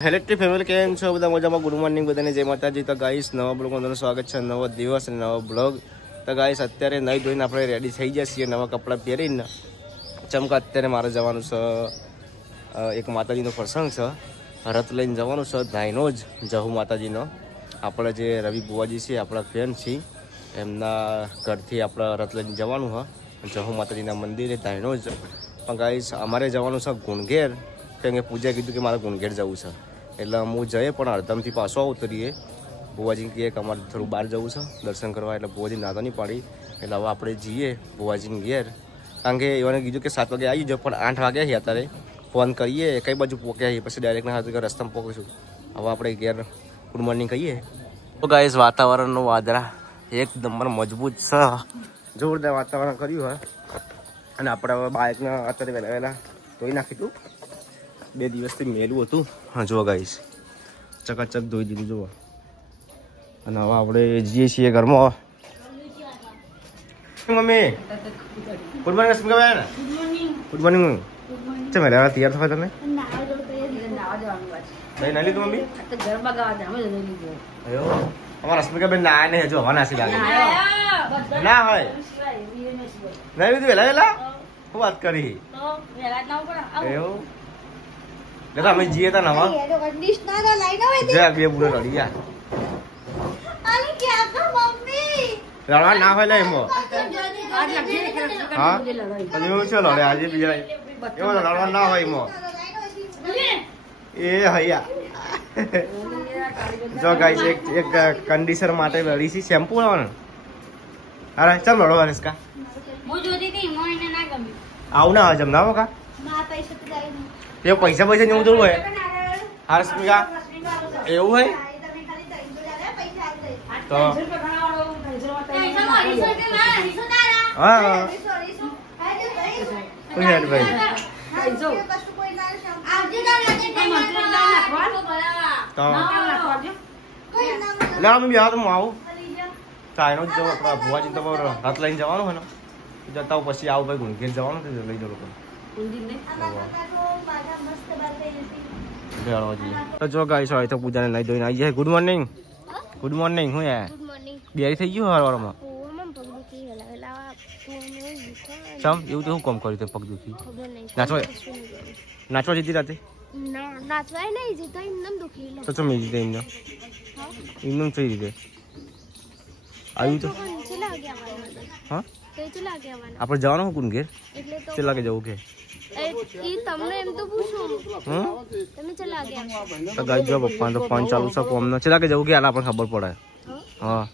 Hello family, કેમ છો બધા? મજામાં? ગુડ મોર્નિંગ બધાને, જય માતાજી. તો ગાઈસ નવા બ્લોગમાં તમારું સ્વાગત છે. નવો દિવસ અને નવો બ્લોગ. તો ગાઈસ અત્યારે નહીં ધોઈને આપણે રેડી થઈ જઈએ છીએ, નવા કપડાં પહેરીને. ચમકા અત્યારે મારે જવાનું છે, એક માતાજીનો પ્રસંગ છે, રથ લઈને જવાનું છે. ધાઈનો જ જહુ માતાજીનો. આપણે જે રવિ બુવાજી છે, આપણા ફ્રેન્ડ છીએ, એમના ઘરથી આપણે રથ લઈને જવાનું હોય જહુ માતાજીના મંદિરે ધાઈનો જ. પણ ગાઈસ અમારે જવાનું છે ગુણગેર, કેમ કે પૂજા કીધું કે મારે ગુણગેર જવું છે. એટલે હું જઈએ પણ અડધમથી પાછો ઉતરીએ. બુવાજી કહે કે અમારે થોડું બહાર જવું છે દર્શન કરવા, એટલે બુવાજી નાતો નહીં પાડી. એટલે હવે આપણે જઈએ બુવાજીને ઘેર, કારણ કે એવાને કીધું કે 7 વાગે આવી જાઓ, પણ 8 વાગ્યા છે. અત્યારે ફોન કરીએ કઈ બાજુ પોક્યા છે, પછી ડાયરેક્ટ ના કે રસ્તામાં પોકીશું. હવે આપણે ઘેર ગુડ મોર્નિંગ કહીએ. તો ગાઈસ વાતાવરણનું વાદળા એક નંબર મજબૂત છે, જોરદાર વાતાવરણ કર્યું હોય. અને આપણે હવે બાઇકને અત્યારે વહેલા વહેલા ધોઈ નાખી તું, 2 દિવસથી મેલું હતું. હા જુઓ ગાઈસ, ચકાચક ધોઈ દીધું જુઓ. અને હવે આપણે જઈએ છીએ ઘરમાં. Mummy good morning. રશ્મિકાબેન ગુડ મોર્નિંગ. ચમ વહેલા તૈયાર થવા તમે? નહીં ના લીધું મમ્મી? અમારા રશ્મિકાબેન ના ને હજુ હવા નાસી લાગે ના હોય. નહીં લીધું વહેલા વહેલા? શું વાત કરી એવું? અમે જઈએ તા નવા બે બુડો રડી ગયા. રડવા ના હોય લે એમાં. હા એવું છે લડે આજે બીજા એવો રડવા ના હોય એમાં. એ હૈયા જો ગાઈસ એક કંડીશનર માટે લડી છે. શેમ્પુ લાવવાનું. અરે ચાલ લડવા નિસ્કા આવું ના હોય જમનાવો કા તે પૈસા પૈસા જેવું થોડું હોય. હા રશ્મિકા એવું હોય તો હા ભાઈ ના મમ્મી યાર હું આવું ચાયનો જ જવું. આપણા ભુવાજી તો હાથ લઈને જવાનું હોય ને, જતા પછી આવું ભાઈ ગુણગેર જવાનું છે, લઈ જાવ લોકો. તો જો ગાઈસ હોય તો પૂજાને લઈ ધોઈને આવી જાય. Good morning. Good morning. હું યાર બે થઈ ગયું હવારમાં. ચમ એવું તો શું કામ કર્યું તે પગ દુખી? નાચવા જતી રાતે? તો ચમ એ રીતે એમને એમને કઈ રીતે આવ્યું તો? હા આપણે જવાનું ગુણગેર કેટલા લાગે જવું કે? પપ્પા તો ફોન ચાલુ છે કોમ નો. કેટલા કે જવું કે આપણને ખબર પડે. હા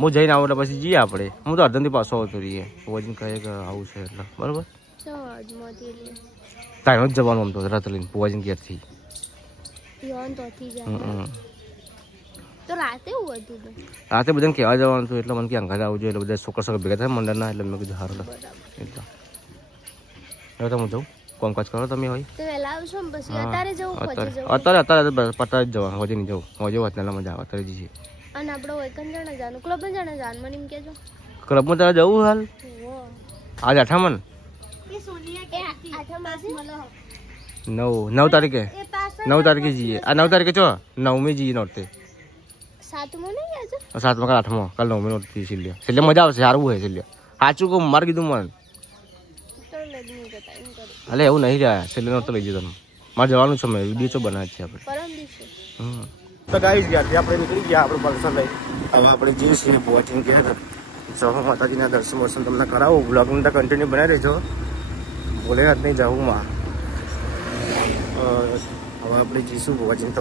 હું જઈને આવું એટલે પછી જઈએ આપણે. હું તો અડધમથી પાછો આવતો રહીએ. વજન કહે કે આવું છે એટલે બરોબર તાઈનો જ જવાનું. આમ તો રથ લઈને પુવાજીને ઘેરથી રાતે બધાને કહેવા જવાનું હતું, એટલે મને કે અંગાત આવજો. એટલે બધા છોકરા ભેગા થાય મંડળના, એટલે મેં કીધું સારું એટલે હવે હું જાઉં. કામકાજ કરો તમે હોય અત્યારે પતા જ જવાનું. હજી નહીં જવું, હજી વાતના મજા આવે અત્યારે જઈએ. ક્લબમાં તારે જવું હાલ આજ 8 9 તારીખે 9 તારીખે જઈએ. આ 9 તારીખે છો 9મી જઈએ નોરતે. 7માં કાલ 8માં કાલ 9મી નોરતી છેલ્લે મજા આવશે. સારું હોય છેલ્લે. સાચું કહું મારે કીધું મને અલે એવું નહીં રહ્યા. છેલ્લે નોરતો લઈ જઈએ તમે. મારે જવાનું છે, મેં વિડીયો તો બનાવે છે આપણે. તો ગાઈસ ત્યાંથી આપણે નીકળી ગયા આપણે પલ્સર લઈ. હવે આપણે જઈએ છીએ પહોંચીને ગયા જહુ માતાજીના દર્શન વર્શન તમને કરાવું. બ્લોગનું તો કન્ટિન્યુ બનાવી રહેજો, બોલે જ નહીં જહુમાં. હવે આપણે જઈશું પહોંચીને.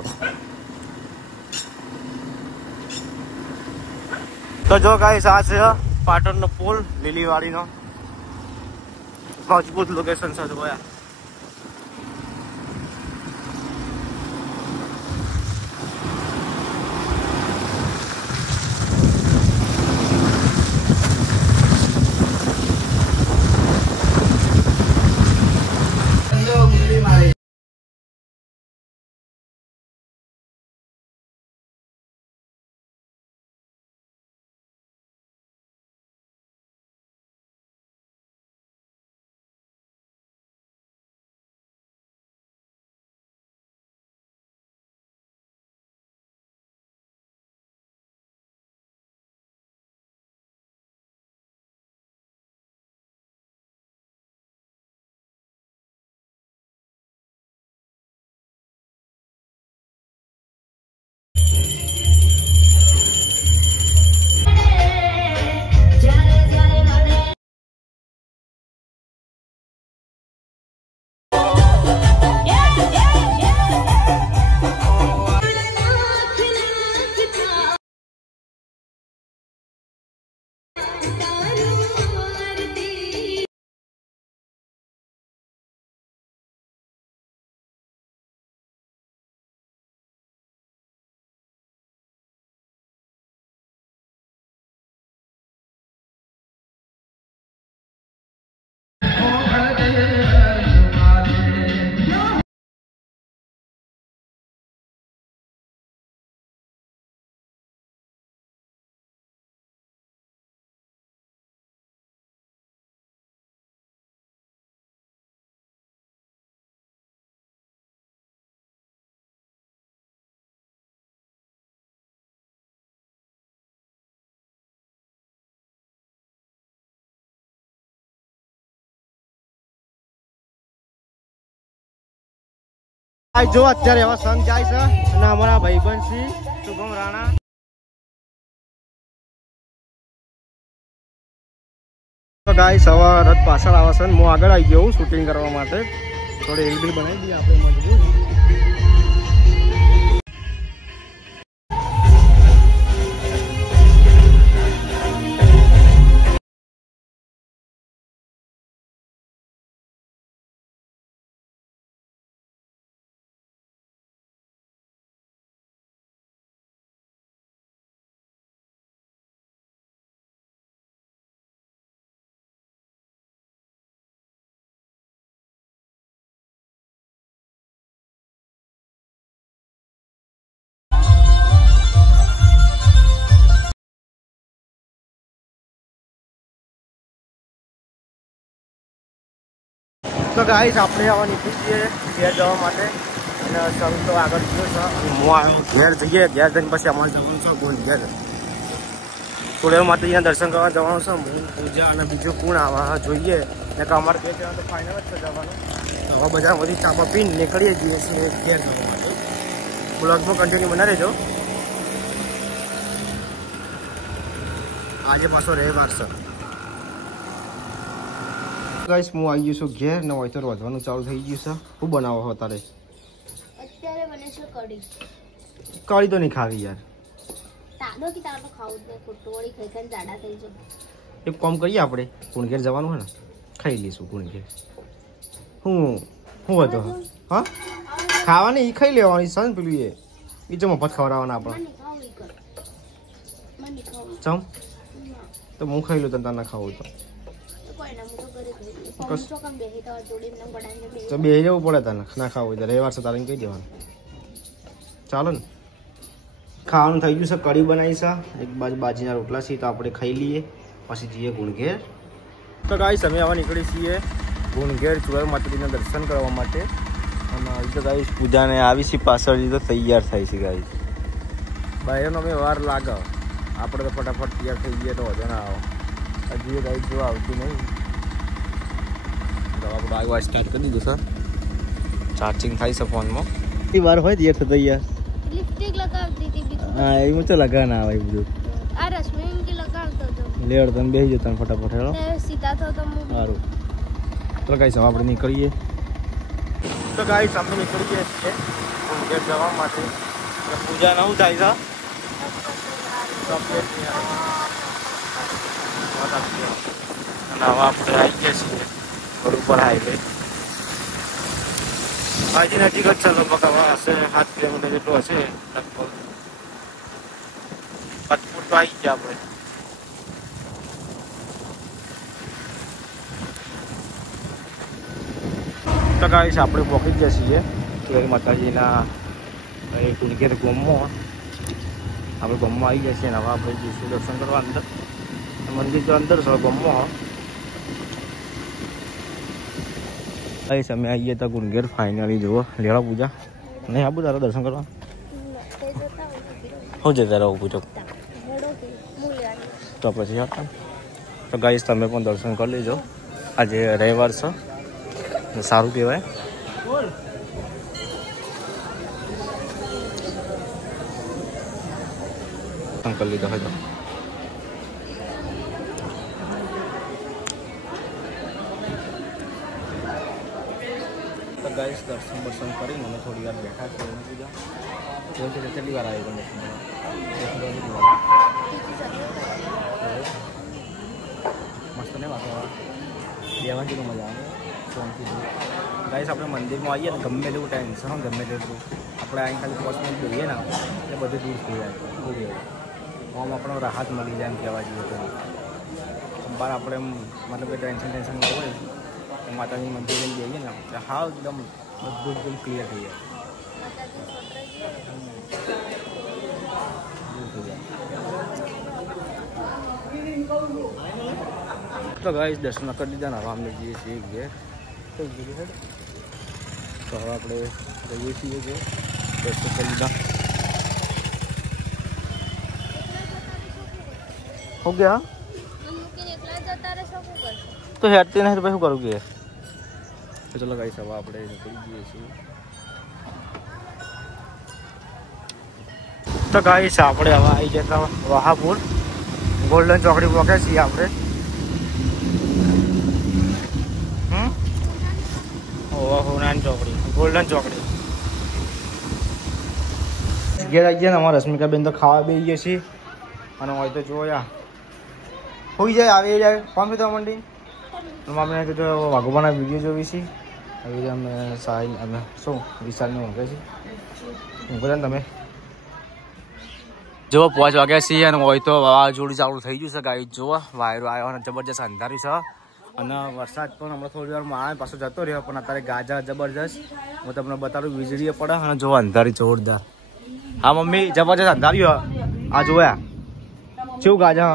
તો જો ગાઈસ આ છે પાટણનો પુલ લીલીવાડીનો. મજબૂત લોકેશન છે જોયા. જો અત્યારે એવા સંઘ જાય છે અને અમારા ભાઈબંધ શ્રી શુભમ રાણા તો ગાઈસ હવે રથ પાછળ આવે છે હું આગળ આવી ગયો શૂટિંગ કરવા માટે થોડી રીલ બી બનાવી દઈએ આપણે મજબૂત તો ગાઈસ આપણે આવા નીકળી છીએ ઘેર જવા માટે અને સંઘ તો આગળ ગયો છે હું આવ્યો ઘેર જઈએ ઘેર જઈને પછી અમારે જવાનું છે ગોલ ઘેર થોડે માતાજીના દર્શન કરવા જવાનું છે હું પૂજા અને બીજું કોણ આવા જોઈએ ને કે અમારે બે જણા તો ફાઇનલ જ છે જવાનું હવે બધા બધી ચાપા પીને નીકળીએ જઈએ છીએ ઘેર જવા માટે બ્લોગમાં કન્ટિન્યુ બનાવી રહેજો આજે પાછો રવિવાર છે ગાઈસ હું આવી ગયો છું ઘેર ને હોય તો રોધવાનું ચાલુ થઈ ગયું છે શું બનાવો છો તારે અત્યારે બને છે કઢી કઢી તો નહીં ખાવી યાર તાડો કે તાડો ખાવું છે ખોટું વળી ખાઈ ખાઈને જાડા થઈ જશે એક કામ કરીએ આપણે કુણઘેર જવાનું હોય ને ખાઈ લઈશું કુણઘેર હું હતો હા ખાવાની એ ખાઈ લેવાની સન પેલું એ જો મફત ખવડાવવાના આપણે ચમ તો હું ખાઈ લઉં તને તાર ના ખાવું તો બે જવું પડે તને ના ખાવું હોય તો રવિવાર છે તારે કહી દેવાનું ચાલો ને ખાવાનું થઈ ગયું છે કઢી બનાવી છે એક બાજુ બાજીના રોટલા છે તો આપણે ખાઈ લઈએ પછી જઈએ ગુણઘેર તો ગાઈસ અમે આવા નીકળી છીએ ગુણઘેર ચુડેલ માતાજીના દર્શન કરવા માટે અને તો ગાઈસ પૂજાને આવી છે પાછળ તો તૈયાર થાય છે ગાઈસ બહારનો અમે વાર લાગે આપણે તો ફટાફટ તૈયાર થઈ ગયા તો વધુ ના આવો હજી ગાઈસ જો આવતું નહીં આપણે આગળ સ્ટાર્ટ કરી દીધું સર ચાર્જિંગ થાય છે ફોનમાં એ વાર હોય તૈયાર થતા યાર લિપસ્ટિક લગાવતી હતી બીજું હા એમાં તો લગા ના આવે બધું આ રશ્મિન કે લગાવતો તો લેવડ તને બેસી જતા ફટાફટ હેલો સીધા તો હું સારું તો ગાઈસ હવે આપણે નીકળીએ તો ગાઈસ આપણે નીકળીએ છીએ ઘેર જવા માટે પૂજા નવું થાય છે કમ્પ્લીટ નહીં આવે અને હવે આપણે આવી ગયા છીએ રોડ ઉપર હાઈવે હાજી નજીક જ છે લગભગ હવે હશે 7 કિલોમીટર જેટલું હશે લગભગ પતપુર તો આવી ગયા આપણે તો ગાઈસ આપણે પહોંચી ગયા છીએ ચુડેલ માતાજીના કુણઘેર ગામમાં આપણે ગામમાં આવી ગયા છીએ અને હવે આપણે જઈશું દર્શન કરવા અંદર મંદિર તો અંદર છે ગામમાં ગાઈસ અમે આવીએ તો ગુણઘેર ફાઇનલી જુઓ લેવા પૂજા નહીં આવું તારા દર્શન કરવા હું જતા રહું પૂછો તો પછી હતા તો ગાઈસ તમે પણ દર્શન કરી લેજો આજે રવિવાર છે સારું કહેવાય કરી લીધો હોય તો ગાઈસ દર્શન બર્શન કરીને અમે થોડી વાર બેઠા છીએ પૂજા જોઈ છે કેટલી વાર આવી ગયો મસ્ત ને વાતાવરણ બેવાની મજા આવે શાંતિ ગાઈસ આપણે મંદિરમાં આવીએ ને ગમે તેવું ટેન્શન હોય ગમે તેટલું આપણે અહીં ખાલી 5 મિનિટ બેહીએ ને એટલે બધું દૂર થઈ જાય આમ આપણને રાહત મળી જાય એમ કહેવા જઈએ તો બહાર આપણે મતલબ કે ટેન્શન ન હોય માતાજી મંદિર જઈએ ને એટલે હા એકદમ બધું એકદમ ક્લિયર થઈ જાય તો ગાઈસ દર્શન કરી દીધા ને હવે અમે જઈએ છીએ ઘેર તો હવે આપણે જઈએ છીએ જે દર્શન કરી દીધા हो गया तो हेरते नहीं तो भाई શું કરું કે તો ચલો ગાઈસ હવે આપણે નીકળી જઈએ છીએ તો ગાઈસ આપણે હવે આવી જતા વહાપુર ગોલ્ડન ચોકડી પહોંચે છીએ આપણે. હોનાની ચોકડી ગોલ્ડન ચોકડી ઘેર આવી ગયા ને. અમારા રશ્મિકાબેન તો ખાવા બેસી ગયા છીએ અને હોય તો જો યાર હોઈ જાય આવી જાય કોણ પીધા મંડી મમ્મીને તો વાઘોબાના વિડીયો જોવી છે. હવે અમે સાહિલ અમે શું વિશાલને ઊંઘે છે ઊંઘે ને તમે જો 5 વાગ્યા છીએ અને હોય તો વાવાઝોડું ચાલુ થઈ ગયું છે. ગાઈ જોવા વાયરો આવ્યો અને જબરજસ્ત અંધાર્યું છે અને વરસાદ પણ હમણાં થોડી વારમાં આવે પાછો જતો રહ્યો પણ અત્યારે ગાજા જબરજસ્ત હું તમને બતાડું વીજળી પડે અને જો અંધારી જોરદાર. હા મમ્મી જબરજસ્ત અંધાર્યું આ જોયા કેવું ગાજા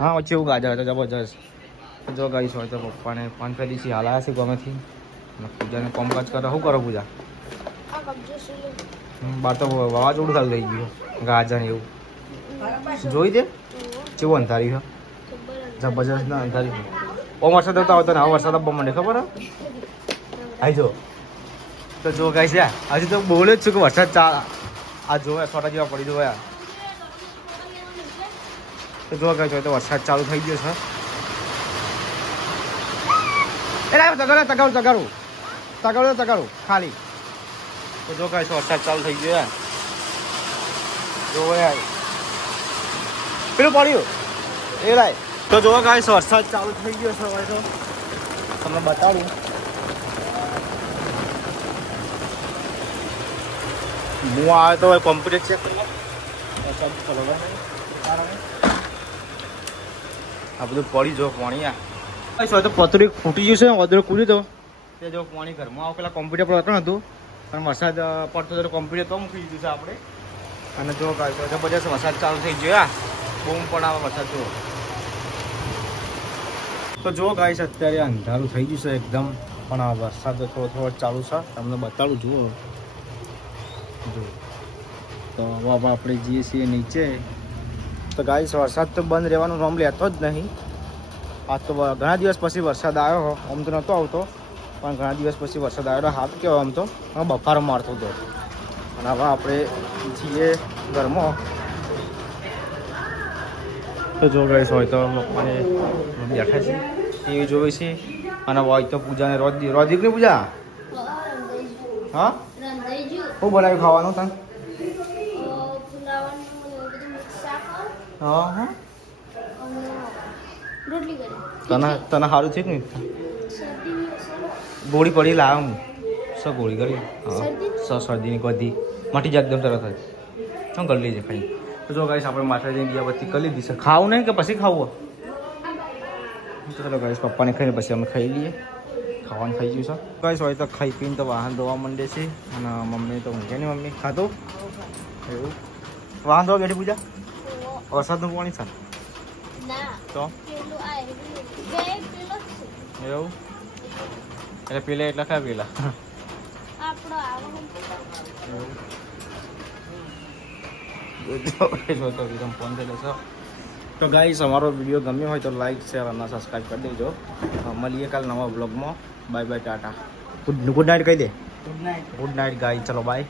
હા કેવું ગાજા હતા જબરજસ્ત. જો ગાઈશ હોય તો પપ્પાને ફોન કરી છે હાલ આવ્યા છે ગમેથી પૂજાને કામકાજ કરે. શું કરો પૂજા? બાર તો વાવાઝોડું ચાલુ થઈ ગયું ગાજા ને એવું જોઈ દે કેવું અંધારી છે જબરજસ્ત ના અંધારી. ઓ વરસાદ આવતો આવતો ને હવે વરસાદ આપવા માંડે ખબર આવી જો. તો જો ગાઈશ હજી તો બોલે જ છું કે વરસાદ આ જોવે થોડા જેવા પડી જોયા. તો જો ગાઈશ હોય તો વરસાદ ચાલુ થઈ ગયો છે. તગાડું ખાલી. તો જો કાંઈ વરસાદ ચાલુ થઈ ગયો યાર જો યાર પેલું પડ્યું એ લાય. તો જો કાંઈ વરસાદ ચાલુ થઈ ગયો છે હવે તો તમને બતાડું. હું આવે તો કોમ્પ્યુટર ચેક કરી આ બધું પડી જો પાણી યાર તો પતરું ફૂટી ગયું છે વધુ કૂદ્યું તો તે જો પાણી ઘરમાં આવું પેલા કોમ્પ્યુટર પર હતું નતું પણ વરસાદ પડતો તો કોમ્પ્યુટર તો મૂકી દીધું છે આપણે. અને જો જબરજસ્ત વરસાદ ચાલુ થઈ ગયો બૂમ પણ આવે વરસાદ જો. તો જો ગાઈસ અત્યારે અંધારું થઈ ગયું છે એકદમ પણ આ વરસાદ થોડો ચાલુ છે તમને બતાડું જુઓ. જો તો હવે આપણે જઈએ છીએ નીચે. તો ગાઈસ વરસાદ તો બંધ રહેવાનું નામ લેતો જ નહીં. આ તો ઘણા દિવસ પછી વરસાદ આવ્યો આમ તો નહોતો આવતો પણ ઘણા દિવસ પછી વરસાદ આવ્યો હાથ કેવો આમ તો બફારો મારતો હતો. અને હવે આપણે જઈએ ઘરમાં. તો જો ગઈશ હોય તો પપ્પાને બેઠા છે ટીવી જોઈ છે અને હોય તો પૂજાને રોધિકની પૂજા. હા શું બનાવ્યું ખાવાનું તને? હા હા તને સારું છે કે નહીં? ગોળી પડી લાવ હું ગોળી કરી શરદીની બધી મટી જાય એકદમ તરત જ શું કરી લેજે ખાઈ. તો જો ગાઈશ આપણે માતાજીની દિયાબત્તી કરી લીધી છે. ખાવું નહીં કે પછી ખાવું? ચલો ગાઈશ પપ્પાને ખાઈને પછી અમે ખાઈ લઈએ. ખાવાનું થઈ ગયું છે ગાઈશ હોય તો ખાઈ પીને તો વાહન ધોવા માંડે છે અને મમ્મી તો ઊંઘે નહીં. મમ્મી ખાધું એવું વાહન ધોવા બેઠી પૂજા વરસાદનું પાણી છે તો એવું એટલે પેલા એટલા ખા પેલા તો ગાઈસ અમારો વિડીયો ગમ્યો હોય તો લાઈક શેર અને સબસ્ક્રાઈબ કરી દેજો. મળીએ કાલ નવા બ્લોગમાં. Bye bye tata good night કહી દે. ગુડ નાઇટ ગાઈસ ચલો બાય.